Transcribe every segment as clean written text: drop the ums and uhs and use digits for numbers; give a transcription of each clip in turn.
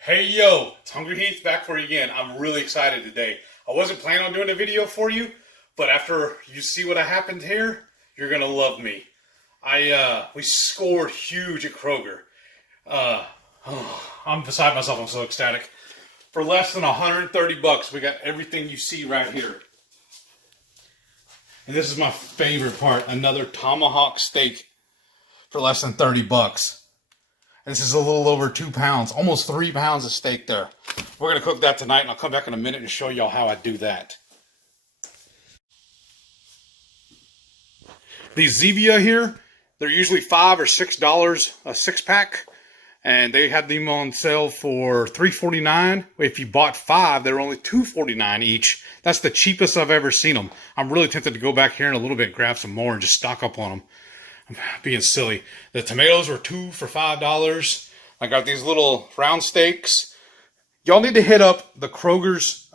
Hey yo, it's Hungry Heath back for you again. I'm really excited today. I wasn't planning on doing a video for you, but after you see what happened here, you're gonna love me. We scored huge at Kroger. Uh, I'm beside myself. I'm so ecstatic. For less than 130 bucks, we got everything you see right here. And this is my favorite part: another tomahawk steak for less than 30 bucks. This is a little over 2 pounds, almost 3 pounds of steak there. We're going to cook that tonight, and I'll come back in a minute and show y'all how I do that. These Zevia here, they're usually $5 or $6 a six pack, and they had them on sale for $3.49. If you bought 5, they're only $2.49 each. That's the cheapest I've ever seen them. I'm really tempted to go back here in a little bit and grab some more and just stock up on them. I'm being silly. The tomatoes were 2 for $5. I got these little round steaks. Y'all need to hit up the Kroger's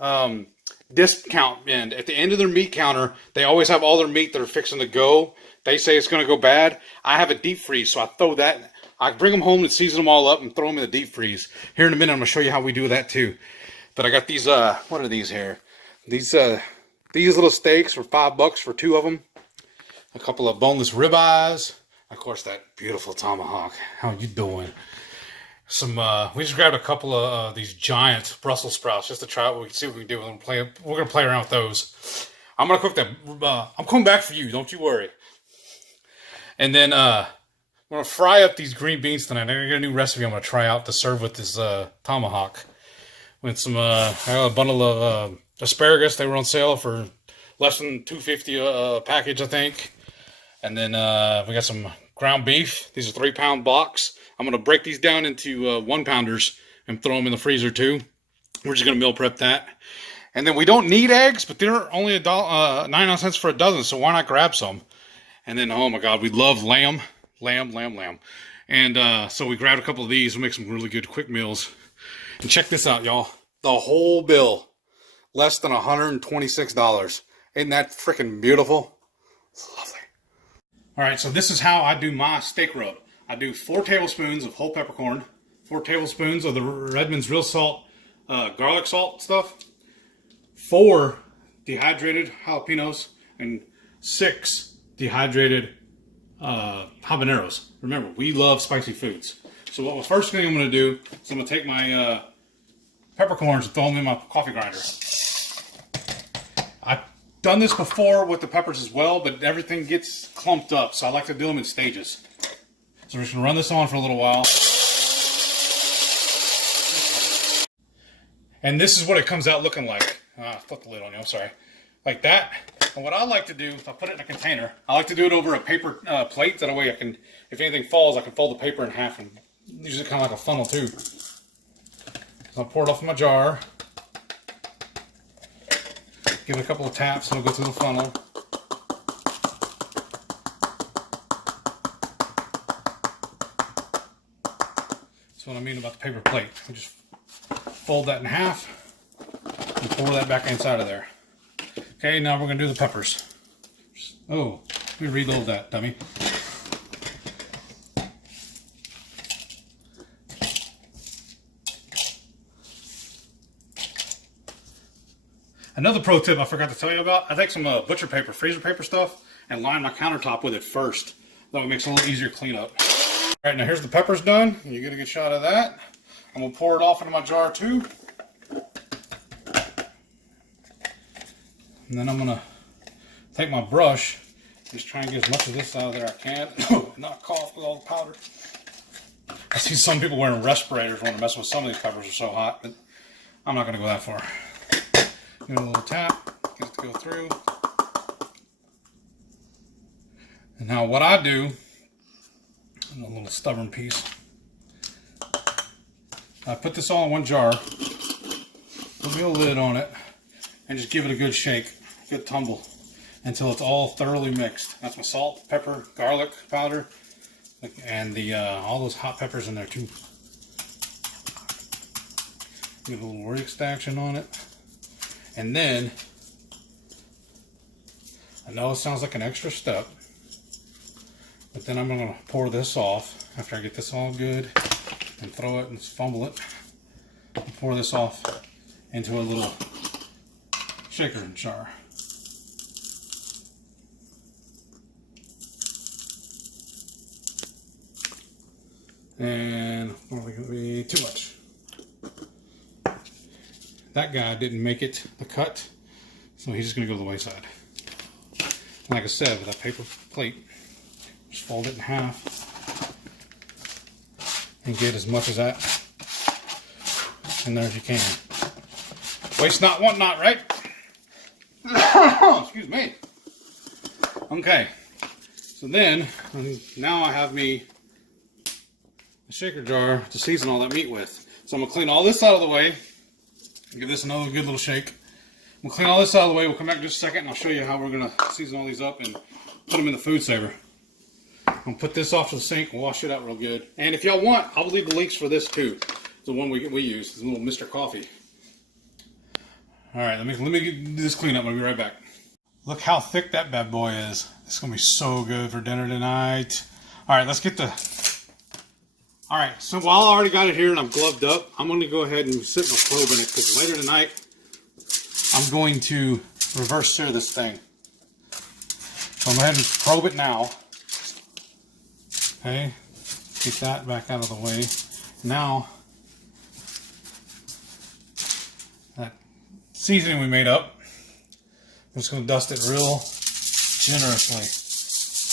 discount end. At the end of their meat counter, they always have all their meat that are fixing to go. They say it's going to go bad. I have a deep freeze, so I throw that. I bring them home and season them all up and throw them in the deep freeze. Here in a minute, I'm going to show you how we do that too. But I got these, what are these here? These little steaks for $5 for 2 of them. A couple of boneless ribeyes. Of course, that beautiful tomahawk. How you doing? We just grabbed a couple of these giant Brussels sprouts just to try it. We can see what we can do. We're gonna play around with those. I'm gonna cook that. I'm coming back for you. Don't you worry. And then I'm gonna fry up these green beans tonight. I got a new recipe I'm gonna try out to serve with this tomahawk. With some, I got a bundle of asparagus. They were on sale for less than $2.50 a package, I think. And then we got some ground beef. These are 3-pound blocks. I'm going to break these down into 1-pounders and throw them in the freezer too. We're just going to meal prep that. And then we don't need eggs, but they're only 99 cents for a dozen, so why not grab some? And then, oh my God, we love lamb. And so we grabbed a couple of these. We'll make some really good quick meals. And check this out, y'all. The whole bill, less than $126. Isn't that freaking beautiful? It's lovely. All right, so this is how I do my steak rub. I do 4 tablespoons of whole peppercorn, 4 tablespoons of the Redmond's real salt, garlic salt stuff, 4 dehydrated jalapenos, and 6 dehydrated habaneros. Remember, we love spicy foods. So what the first thing I'm going to do is I'm going to take my peppercorns and throw them in my coffee grinder. I've done this before with the peppers as well, but everything gets clumped up, so I like to do them in stages. So we're just going to run this on for a little while. And this is what it comes out looking like. Flip the lid on you, I'm sorry. Like that. And what I like to do, if I put it in a container, I like to do it over a paper plate. That way I can, if anything falls, I can fold the paper in half and use it kind of like a funnel too. So I'll pour it off in my jar. Give it a couple of taps and it'll go through the funnel. That's what I mean about the paper plate. We just fold that in half and pour that back inside of there. Okay, now we're going to do the peppers. Oh, let me reload that, dummy. Another pro tip I forgot to tell you about, I take some butcher paper, freezer paper stuff, and line my countertop with it first. That way it makes it a little easier cleanup. All right, now here's the peppers done. You get a good shot of that. I'm going to pour it off into my jar too. And then I'm going to take my brush, just try and get as much of this out of there as I can. Not cough with all the powder. I see some people wearing respirators when they're messing with some of these peppers are so hot, but I'm not going to go that far. Give it a little tap, get it to go through. And now what I do, a little stubborn piece, I put this all in one jar, put me a lid on it, and just give it a good shake, good tumble, until it's all thoroughly mixed. That's my salt, pepper, garlic powder, and the all those hot peppers in there too. Get a little Rex action on it. And then, I know it sounds like an extra step, but then I'm going to pour this off after I get this all good and throw it and fumble it. Pour this off into a little shaker jar. And probably going to be too much. That guy didn't make it the cut, so he's just going to go to the wayside. Like I said, with that paper plate, just fold it in half and get as much of that in there as you can. Waste not, want not, right? Excuse me. Okay, so then, now I have me a shaker jar to season all that meat with. So I'm going to clean all this out of the way. Give this another good little shake. We'll clean all this out of the way. We'll come back in just a second and I'll show you how we're going to season all these up and put them in the FoodSaver. I'm going to put this off to the sink and wash it out real good. And if y'all want, I'll leave the links for this too. The one we use, the little Mr. Coffee. Alright, let me do this cleanup. I'll be right back. Look how thick that bad boy is. It's going to be so good for dinner tonight. Alright, let's get the... Alright, so while I already got it here and I'm gloved up, I'm going to go ahead and sit my probe in it because later tonight I'm going to reverse sear this thing. So I'm going to go ahead and probe it now. Okay, get that back out of the way. Now, that seasoning we made up, I'm just going to dust it real generously.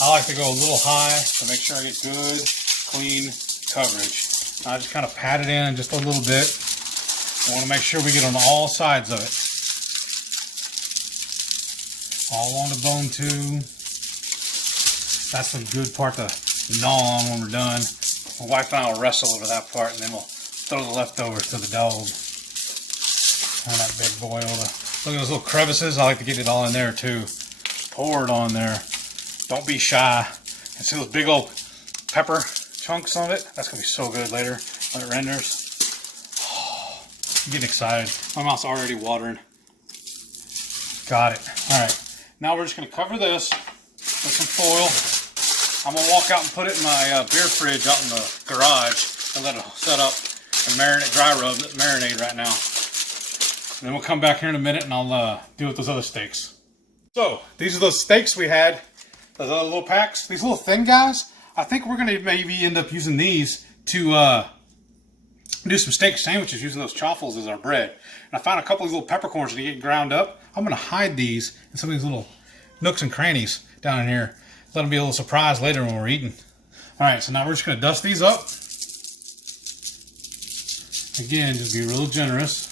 I like to go a little high to make sure I get good, clean coverage. I just kind of pat it in just a little bit. I want to make sure we get on all sides of it. All along the bone too. That's the good part to gnaw on when we're done. My wife and I will wrestle over that part, and then we'll throw the leftovers to the dog. And that big boy over. Look at those little crevices. I like to get it all in there too. Pour it on there. Don't be shy. And see those big old pepper chunks on it? That's going to be so good later when it renders. Oh, I'm getting excited. My mouth's already watering. Got it. Alright. Now we're just going to cover this with some foil. I'm going to walk out and put it in my beer fridge out in the garage and let it set up and marinate, dry rub, marinate right now. And then we'll come back here in a minute and I'll deal with those other steaks. So, these are those steaks we had. Those other little packs. These little thin guys. I think we're going to maybe end up using these to do some steak sandwiches using those chaffles as our bread. And I found a couple of these little peppercorns that get ground up. I'm going to hide these in some of these little nooks and crannies down in here. Let them be a little surprise later when we're eating. Alright, so now we're just going to dust these up. Again, just be real generous.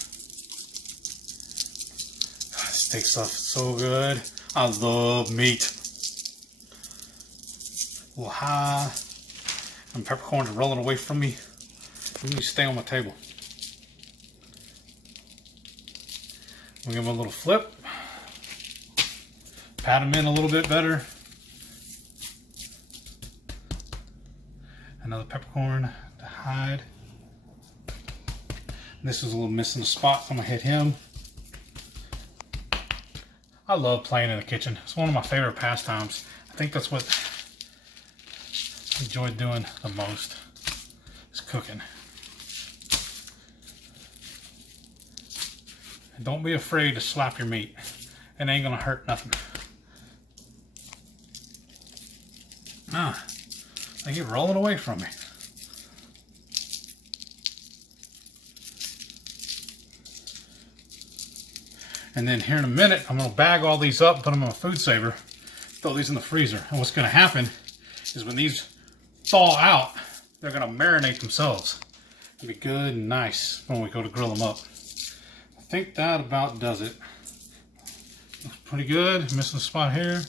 God, this steak stuff is so good. I love meat. A little high. And peppercorns are rolling away from me. Let me stay on my table. We'll give them a little flip. Pat them in a little bit better. Another peppercorn to hide. This is a little missing the spot, so I'm going to hit him. I love playing in the kitchen. It's one of my favorite pastimes. I think that's what I enjoy doing the most, is cooking. And don't be afraid to slap your meat. It ain't going to hurt nothing. They get rolling away from me. And then here in a minute, I'm going to bag all these up, put them in a FoodSaver, throw these in the freezer. And what's going to happen is when these thaw out, they're going to marinate themselves. It'll be good and nice when we go to grill them up. I think that about does it. Looks pretty good. Missing a spot here.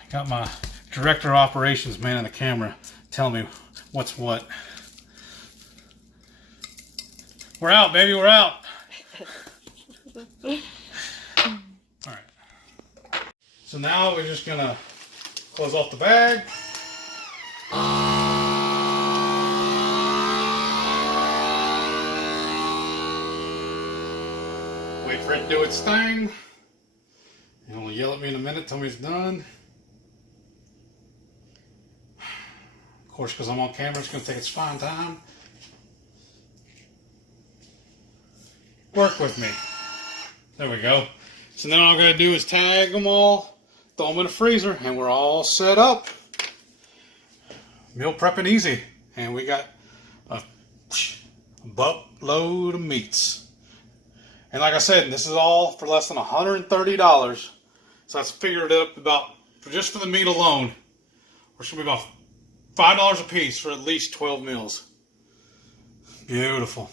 I got my director of operations man in the camera telling me what's what. We're out, baby, we're out. Alright. So now we're just gonna close off the bag. Wait for it to do its thing. And it'll yell at me in a minute, tell me it's done. Of course, because I'm on camera, it's going to take its fine time. Work with me. There we go. So then all I gotta do is tag them all, throw them in the freezer, and we're all set up. Meal prepping easy. And we got a buttload of meats. And like I said, this is all for less than $130. So that's figured up about, just for the meat alone, we're going to be about $5 a piece for at least 12 meals. Beautiful.